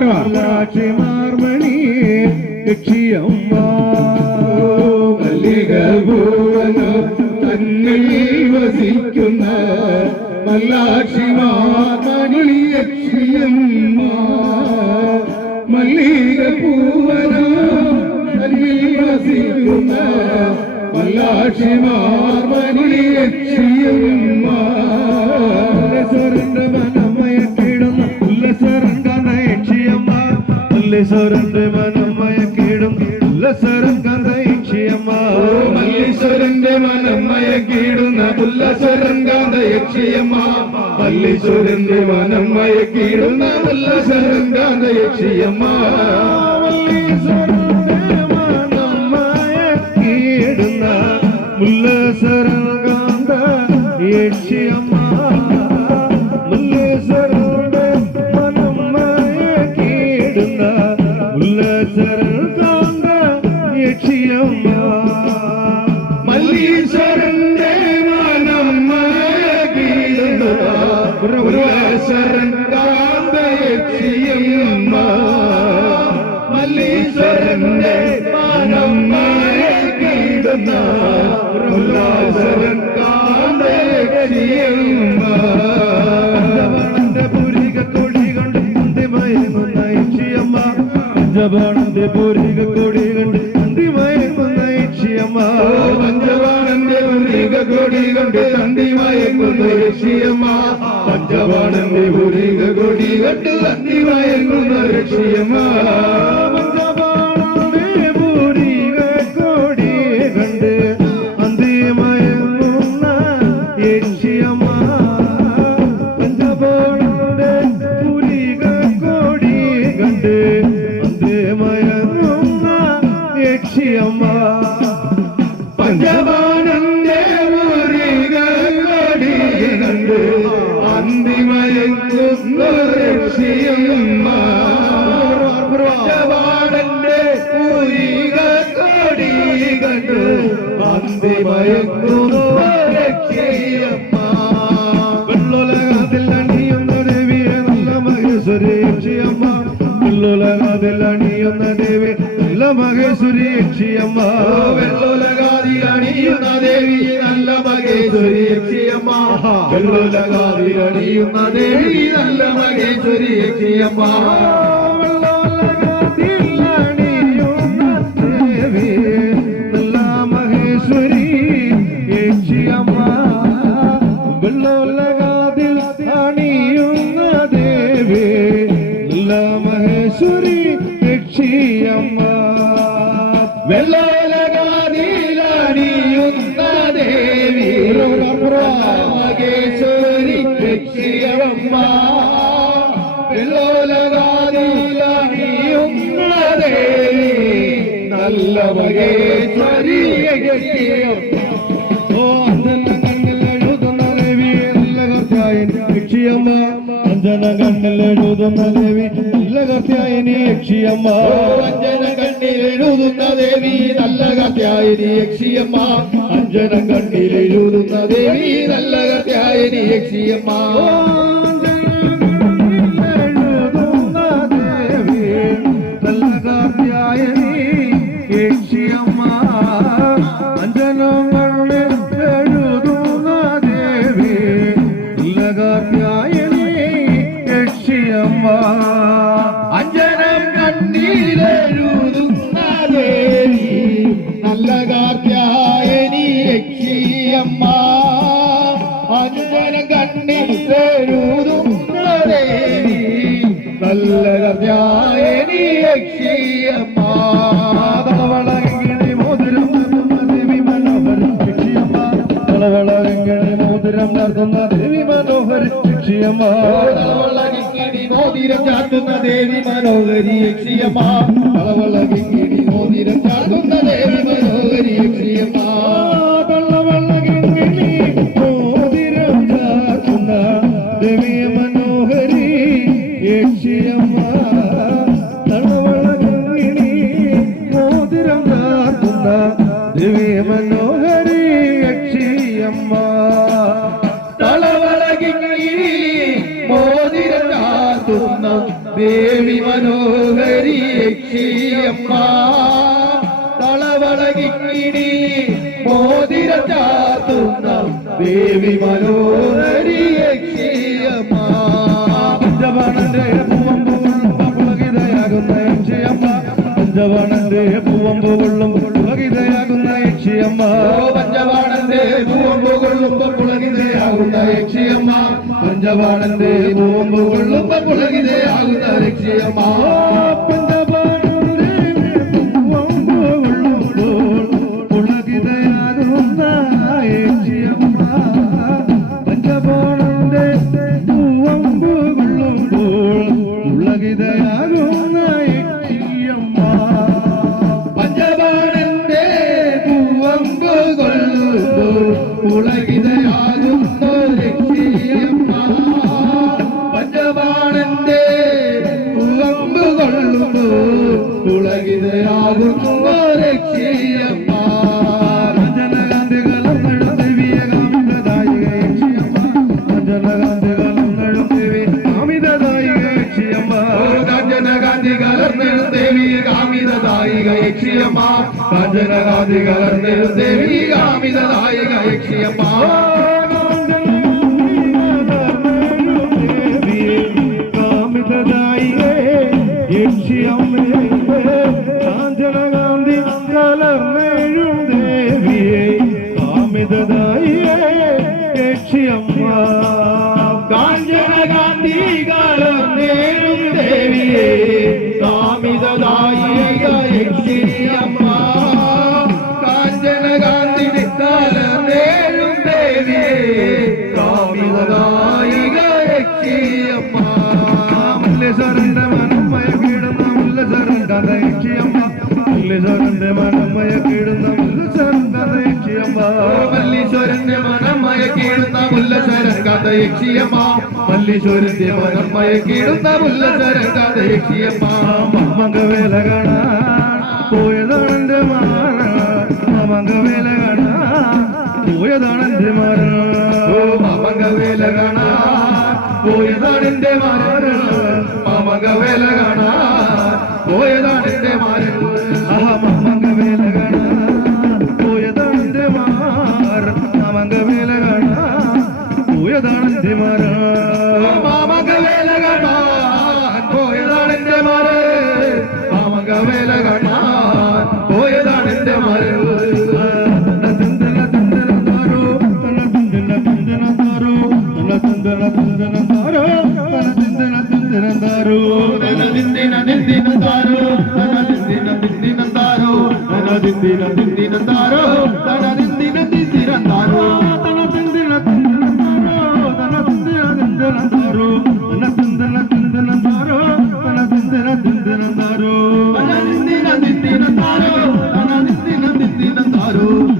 മല്ലാക്ഷിമാർമണിയെ ലക്ഷ്യമ്മ മല്ലിക ഭുവന തന്നിൽ വസിക്കുന്ന മല്ലാക്ഷിമാർമണി ലക്ഷ്യമ്മ മല്ലിക ഭുവന തന്നിൽ വസിക്കുന്ന മല്ലാക്ഷിമാർമണി ലക്ഷ്യമ്മ ഉല്ലസറിന്റെ മനമയക്കിടുന്ന ഉല്ലസരംഗതയക്ഷിയമ്മ മല്ലീശ്വരന്റെ മനമയക്കിടും ഉല്ലസരംഗതയക്ഷിയമ്മ മല്ലീശ്വരന്റെ മനമയക്കിടുന്ന ഉല്ലസരംഗതയക്ഷിയമ്മ മല്ലീശ്വരന്റെ മനമയക്കിടുന്ന ഉല്ലസരംഗതയക്ഷിയമ്മ ഉല്ലസരംഗാന്ത യക്ഷിയമ്മ മല്ലീശ്വരന്റെ മനമയക്കിടുന്ന ഉല്ലസരംഗാന്ത യക്ഷിയമ്മ മല്ലീശ്വരന്റെ മനമയക്കിടുന്ന ഉല്ലസരംഗാന്ത യക്ഷിയമ്മ മല്ലീശ്വരന്റെ മനമയക്കിടുന്ന ഉല്ലസരംഗാന്ത യക്ഷിയമ്മ പൂരിക കൊടി കൊണ്ട് അന്തിമയങ്ങുന്ന യക്ഷിയമ്മ പഞ്ചബാണന്റെ പൂരിക കൊടി കൊണ്ട് അന്തിമയങ്ങുന്ന യക്ഷിയമ്മ പഞ്ചബാണന്റെ പൂരിക കൊടി കൊണ്ട് അന്തിമയങ്ങുന്ന യക്ഷിയമ്മ പഞ്ചബാണന്റെ പൂരിക കൊടി കൊണ്ട് അന്തിമയങ്ങുന്ന യക്ഷിയമ്മ പഞ്ചബാണന്റെ പൂരിക കൊടി കണ്ട് അന്തിമയങ്ങുന്ന യക്ഷിയമ്മ പഞ്ചബാണന്റെ പൂരിക കൊടി കണ്ട് അന്തിമയങ്ങുന്ന യക്ഷിയമ്മ പഞ്ചബാണന്റെ പൂരിക കൊടി കണ്ട് അന്തിമയങ്ങുന്ന യക്ഷിയമ്മ പഞ്ചബാണന്റെ പൂരിക കൊടി കണ്ട് അന്തിമയങ്ങുന്ന യക്ഷിയമ്മ വെള്ളുലകത്തിൽ അണിയുന്ന ദേവിയെ നല്ല മഹേശ്വരി യക്ഷിയമ്മ വെള്ളുലകത്തിൽ അണിയുന്ന ദേവി നല്ല മഹേശ്വരി യക്ഷിയമ്മ വെള്ളുലകാതി അണിയുന്ന ദേവി നല്ല മഹേശ്വരി യക്ഷിയമ്മ വെള്ളുലകാതി അണിയുന്ന ദേവി നല്ല മഹേശ്വരി യക്ഷിയമ്മ വെള്ളുലകത്തിൽ അണിയുന്ന ദേവി നല്ല മഹേശ്വരി യക്ഷിയമ്മ വെള്ളുലകത്തിൽ അണിയുന്ന ദേവി നല്ല മഹേശ്വരി യക്ഷിയമ്മ വെള്ളുലകാതിയിലണിയുന്ന ദേവി മഹേശ്വരി യക്ഷിയമ്മ വെള്ളുലകാതിയിലണിയുന്ന ദേവി നല്ല മഹേശ്വരി യക്ഷിയമ്മ അഞ്ജന കണ്ണിലെഴുതുന്ന ദേവി നല്ല കർത്തായിനി യക്ഷിയമ്മ അഞ്ജന കണ്ണിലെഴുതുന്ന ദേവി നല്ല കർത്തായിനി യക്ഷിയമ്മ അഞ്ജന കണ്ണിലെഴുതുന്ന ദേവി നല്ല കർത്തായിനി യക്ഷിയമ്മ എഴുതുന്ന ദേവി നല്ല കർത്തായിനി യക്ഷിയമ്മ അഞ്ജന കണ്ണിലെഴുതുന്ന ദേവി നല്ല കർത്തായിനി യക്ഷിയമ്മ അഞ്ജനം കണ്ണിലെഴുതുന്ന ദേവി നല്ല കാർത്യായനി യക്ഷിയമ്മ അഞ്ജനം കണ്ണിലെഴുതുന്ന ദേവി നല്ല കാർത്യായനി യക്ഷിയമ്മ തളവളകിണി മോതിരം ദേവി മനോഹര യക്ഷിയമ്മ തളവളകിണി മോതിരം നടത്തുന്ന ദേവി മനോഹര യക്ഷിയമ്മ തളവളകിങ്ങിണി മോതിരം ചാത്തുന്ന ദേവി മനോഹരി യക്ഷിയമ്മ തളവളകിങ്ങിണി മോതിരം ചാത്തുന്ന ദേവി മനോഹരി യക്ഷിയമ്മ തളവളകിണി മോതിരം ചാത്തുന്ന ദേവി മനോഹരി യക്ഷിയമ്മ തളവളകിണി മോതിരം ചാത്തുന്ന ദേവി മനോഹരി യക്ഷിയമ്മ തളവളകിങ്ങിണി മോതിരം ചാത്തുന്ന ദേവി മനോഹരി യക്ഷിയമ്മ തളവളകിങ്ങിണി മോതിരം ചാർത്തുന്ന ദേവി മനോഹരി യക്ഷിയമ്മ പഞ്ചവണന്റെ പുളകിതയാകുന്ന യക്ഷിയമ്മ പഞ്ചവണന്റെ പൂവമ്പുകൊള്ളും പുളകിതയാകുന്ന യക്ഷിയമ്മ പഞ്ചവാണന്റെ പൂവമ്പുകൊള്ളുമ്പോ പുളകിതയാകുന്ന യക്ഷിയമ്മ പഞ്ചവാണന്റെ പൂവമ്പുകൊള്ളുമ്പോ പുളകിതയാകുന്ന യക്ഷിയമ്മ പഞ്ചവണന്റെ പൂവമ്പുകൊള്ളുമ്പോൾ പുളകിതയാകുന്ന യക്ഷിയമ്മ പഞ്ചവണന്റെ പൂവമ്പുകൊള്ളുമ്പോൾ പുളകിതയാകുന്ന യക്ഷിയമ്മ പഞ്ചവാണന്റെ പൂവമ്പുകൊള്ളുമ്പോ പുളകിതയാകുന്ന യക്ഷിയമ്മ പഞ്ചവാണന്റെ പൂവമ്പുകൊള്ളുമ്പോ പുളകിതയാകുന്ന യക്ഷിയമ്മ അഞ്ജനകാന്തി കലർന്നഴും ദേവിയെ കാമിതദായിക യക്ഷിയമ്മ അഞ്ജനകാന്തി കലർന്നഴും ദേവി കാമിതദായിക യക്ഷിയമ്മ കാഞ്ചനകാന്തി കലർന്നെഴും ദേവി കാമിതദായിക യക്ഷിയമ്മ കാഞ്ചനകാന്തി കലർന്നെഴും ദേവി കാമിതദായിക യക്ഷിയമ്മ കാഞ്ചനകാന്തി കലർന്നഴും ദേവിയെ കാമിതദായിക യക്ഷിയമ്മ കാഞ്ചനകാന്തി കലർന്നെഴും ദേവിയെ കാമിതദായിക യക്ഷിയമ്മ കാഞ്ചനകാന്തി കലർന്നെഴും ദേവിയെ കാമിതദായിക യക്ഷിയമ്മ മുല്ലസരന്റെ മനമയ കീടുന്ന മുല്ലസരന്റെ യക്ഷിയമ്മ മുല്ലസരന്റെ മനമയ കീടുന്ന മുല്ലസരന്റെ യക്ഷിയമ്മ മല്ലീശ്വരന്റെ മനമയ കീഴുന്ന മുല്ലശരൻ കഥ യക്ഷിയമ്മ മല്ലീശ്വരന്റെ മനമയ കീഴുന്ന മുല്ലശരൻ കഥ യക്ഷിയമ്മ മമംഗവേല കാണാൻ പോയതാണെന്റെ മാറ മമംഗവേല കാണാൻ പോയതാണെന്റെ മാറ ഓ മമംഗവേല കാണാൻ പോയതാണെന്റെ മാരൻ മമംഗവേല കാണാൻ പോയതാണെന്റെ മാരൻ ആഹാ മമംഗവേല കാണാൻ പോയതാണെന്റെ മാറ മമംഗവേല കാണാൻ പോയതാണെന്റെ മാറ മാമകവേല കാണാൻ പോയതാണെന്റെ മാരൻ മാമകവേല കാണാൻ പോയതാണെന്റെ മാരൻ ോ